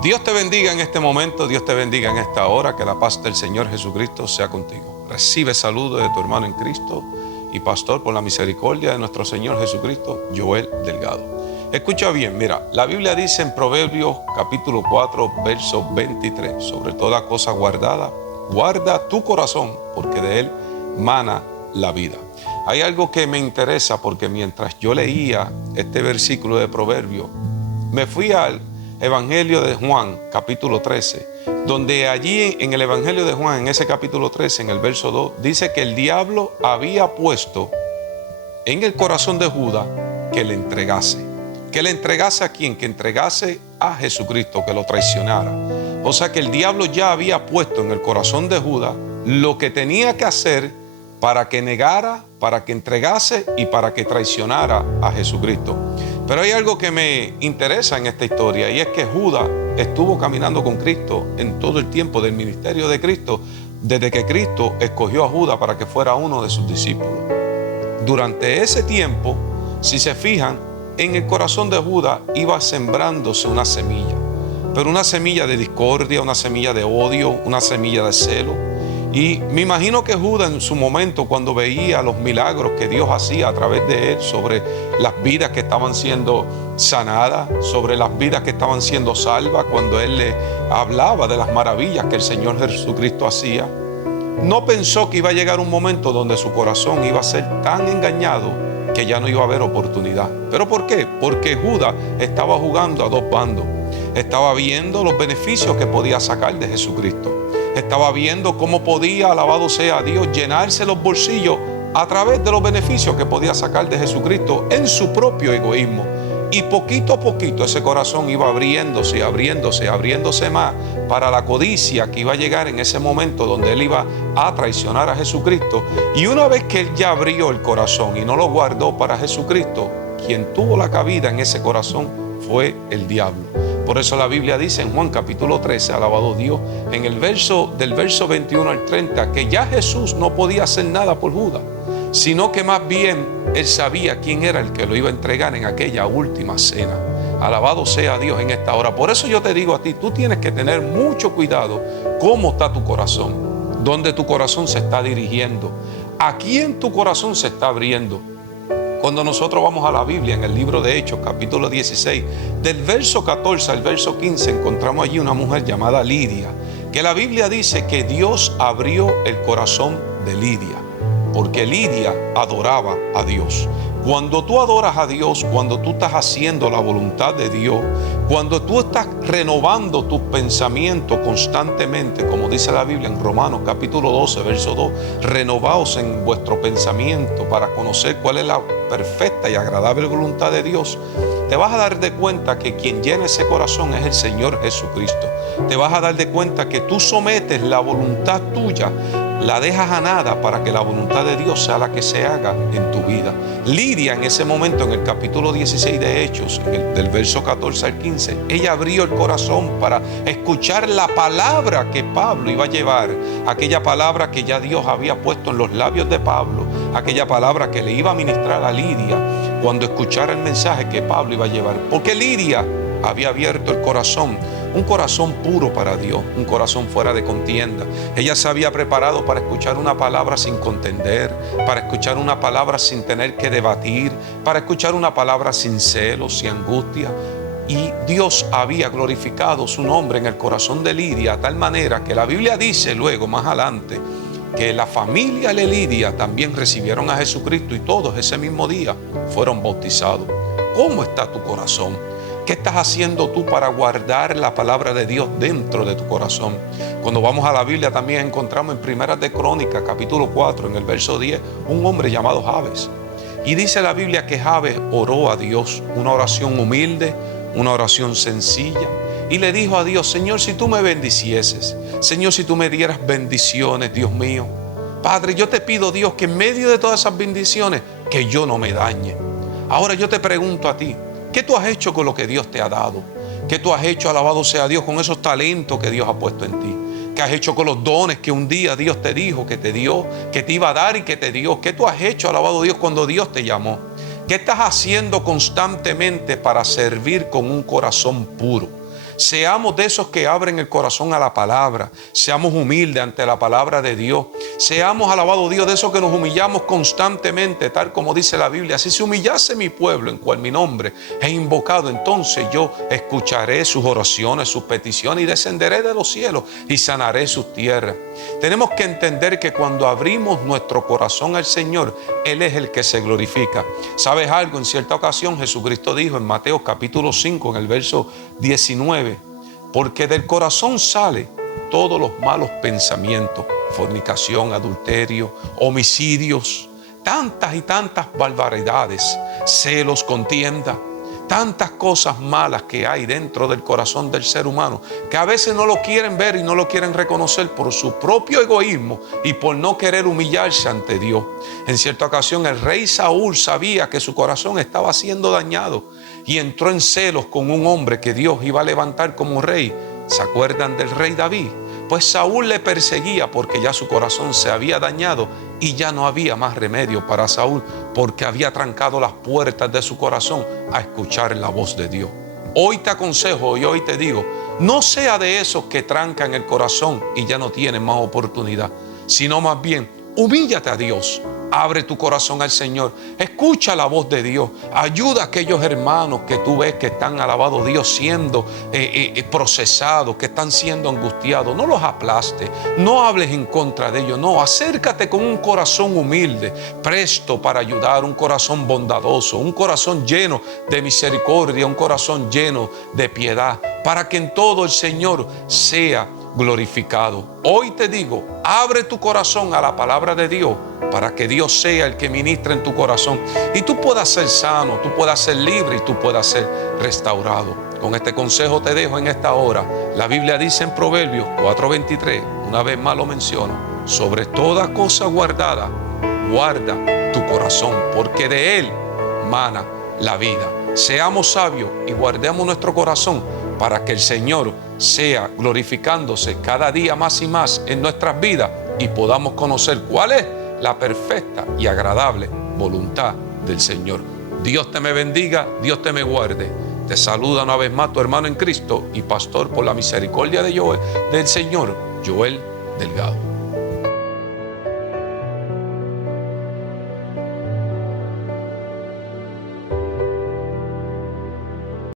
Dios te bendiga en este momento, Dios te bendiga en esta hora, que la paz del Señor Jesucristo sea contigo. Recibe saludos de tu hermano en Cristo y pastor por la misericordia de nuestro Señor Jesucristo, Joel Delgado. Escucha bien, mira, la Biblia dice en Proverbios capítulo 4, verso 23, sobre toda cosa guardada, guarda tu corazón, porque de él mana la vida. Hay algo que me interesa porque mientras yo leía este versículo de Proverbios, me fui al Evangelio de Juan, capítulo 13, donde allí en el Evangelio de Juan, en ese capítulo 13, en el verso 2, dice que el diablo había puesto en el corazón de Judas que le entregase. ¿Que le entregase a quién? Que entregase a Jesucristo, que lo traicionara. O sea que el diablo ya había puesto en el corazón de Judas lo que tenía que hacer para que negara, para que entregase y para que traicionara a Jesucristo. Pero hay algo que me interesa en esta historia, y es que Judas estuvo caminando con Cristo en todo el tiempo del ministerio de Cristo, desde que Cristo escogió a Judas para que fuera uno de sus discípulos. Durante ese tiempo, si se fijan, en el corazón de Judas iba sembrándose una semilla, pero una semilla de discordia, una semilla de odio, una semilla de celo. Y me imagino que Judas en su momento, cuando veía los milagros que Dios hacía a través de él sobre las vidas que estaban siendo sanadas, sobre las vidas que estaban siendo salvas, cuando él le hablaba de las maravillas que el Señor Jesucristo hacía, no pensó que iba a llegar un momento donde su corazón iba a ser tan engañado que ya no iba a haber oportunidad. ¿Pero por qué? Porque Judas estaba jugando a dos bandos. Estaba viendo los beneficios que podía sacar de Jesucristo. Estaba viendo cómo podía, alabado sea Dios, llenarse los bolsillos a través de los beneficios que podía sacar de Jesucristo en su propio egoísmo. Y poquito a poquito ese corazón iba abriéndose, abriéndose más para la codicia que iba a llegar en ese momento donde él iba a traicionar a Jesucristo. Y una vez que él ya abrió el corazón y no lo guardó para Jesucristo, quien tuvo la cabida en ese corazón fue el diablo. Por eso la Biblia dice en Juan capítulo 13, alabado Dios, en el verso del verso 21 al 30, que ya Jesús no podía hacer nada por Judas, sino que más bien él sabía quién era el que lo iba a entregar en aquella última cena. Alabado sea Dios en esta hora. Por eso yo te digo a ti, tú tienes que tener mucho cuidado cómo está tu corazón, dónde tu corazón se está dirigiendo, a quién tu corazón se está abriendo. Cuando nosotros vamos a la Biblia, en el libro de Hechos, capítulo 16, del verso 14 al verso 15, encontramos allí una mujer llamada Lidia, que la Biblia dice que Dios abrió el corazón de Lidia, porque Lidia adoraba a Dios. Cuando tú adoras a Dios, cuando tú estás haciendo la voluntad de Dios, cuando tú estás renovando tus pensamientos constantemente, como dice la Biblia en Romanos capítulo 12, verso 2, renovaos en vuestro pensamiento para conocer cuál es la perfecta y agradable voluntad de Dios, te vas a dar de cuenta que quien llena ese corazón es el Señor Jesucristo. Te vas a dar de cuenta que tú sometes la voluntad tuya, la dejas a nada para que la voluntad de Dios sea la que se haga en tu vida. Lidia en ese momento, en el capítulo 16 de Hechos, del verso 14 al 15, ella abrió el corazón para escuchar la palabra que Pablo iba a llevar, aquella palabra que ya Dios había puesto en los labios de Pablo, aquella palabra que le iba a ministrar a Lidia cuando escuchara el mensaje que Pablo iba a llevar. Porque Lidia había abierto el corazón, un corazón puro para Dios, un corazón fuera de contienda. Ella se había preparado para escuchar una palabra sin contender, para escuchar una palabra sin tener que debatir, para escuchar una palabra sin celos, sin angustia. Y Dios había glorificado su nombre en el corazón de Lidia, a tal manera que la Biblia dice luego, más adelante, que la familia de Lidia también recibieron a Jesucristo y todos ese mismo día fueron bautizados. ¿Cómo está tu corazón? ¿Qué estás haciendo tú para guardar la palabra de Dios dentro de tu corazón? Cuando vamos a la Biblia también encontramos en Primeras de Crónicas, capítulo 4, en el verso 10, un hombre llamado Jabes. Y dice la Biblia que Jabes oró a Dios, una oración humilde, una oración sencilla. Y le dijo a Dios: Señor, si tú me bendicieses, Señor, si tú me dieras bendiciones, Dios mío. Padre, yo te pido, Dios, que en medio de todas esas bendiciones, que yo no me dañe. Ahora yo te pregunto a ti, ¿qué tú has hecho con lo que Dios te ha dado? ¿Qué tú has hecho, alabado sea Dios, con esos talentos que Dios ha puesto en ti? ¿Qué has hecho con los dones que un día Dios te dijo que te dio, que te iba a dar y que te dio? ¿Qué tú has hecho, alabado Dios, cuando Dios te llamó? ¿Qué estás haciendo constantemente para servir con un corazón puro? Seamos de esos que abren el corazón a la palabra. Seamos humildes ante la palabra de Dios. Seamos, alabado Dios, de esos que nos humillamos constantemente, tal como dice la Biblia. Si se humillase mi pueblo, en cual mi nombre es invocado, entonces yo escucharé sus oraciones, sus peticiones, y descenderé de los cielos y sanaré sus tierras. Tenemos que entender que cuando abrimos nuestro corazón al Señor, Él es el que se glorifica. ¿Sabes algo? En cierta ocasión Jesucristo dijo en Mateo capítulo 5, en el verso 19, porque del corazón sale todos los malos pensamientos, fornicación, adulterio, homicidios, tantas y tantas barbaridades, celos, contienda, tantas cosas malas que hay dentro del corazón del ser humano, que a veces no lo quieren ver y no lo quieren reconocer por su propio egoísmo y por no querer humillarse ante Dios. En cierta ocasión el rey Saúl sabía que su corazón estaba siendo dañado y entró en celos con un hombre que Dios iba a levantar como rey. ¿Se acuerdan del rey David? Pues Saúl le perseguía porque ya su corazón se había dañado y ya no había más remedio para Saúl, porque había trancado las puertas de su corazón a escuchar la voz de Dios. Hoy te aconsejo y hoy te digo, no sea de esos que trancan el corazón y ya no tienen más oportunidad, sino más bien, humíllate a Dios. Abre tu corazón al Señor, escucha la voz de Dios, ayuda a aquellos hermanos que tú ves que están, alabado Dios, siendo procesados, que están siendo angustiados. No los aplastes, no hables en contra de ellos, no, acércate con un corazón humilde, presto para ayudar, un corazón bondadoso, un corazón lleno de misericordia, un corazón lleno de piedad, para que en todo el Señor sea glorificado. Hoy te digo, abre tu corazón a la palabra de Dios para que Dios sea el que ministre en tu corazón y tú puedas ser sano, tú puedas ser libre y tú puedas ser restaurado. Con este consejo te dejo en esta hora. La Biblia dice en Proverbios 4:23, una vez más lo menciono, sobre toda cosa guardada, guarda tu corazón, porque de él mana la vida. Seamos sabios y guardemos nuestro corazón para que el Señor sea glorificándose cada día más y más en nuestras vidas y podamos conocer cuál es la perfecta y agradable voluntad del Señor. Dios te me bendiga, Dios te me guarde. Te saluda una vez más tu hermano en Cristo y pastor por la misericordia del Señor, Joel Delgado.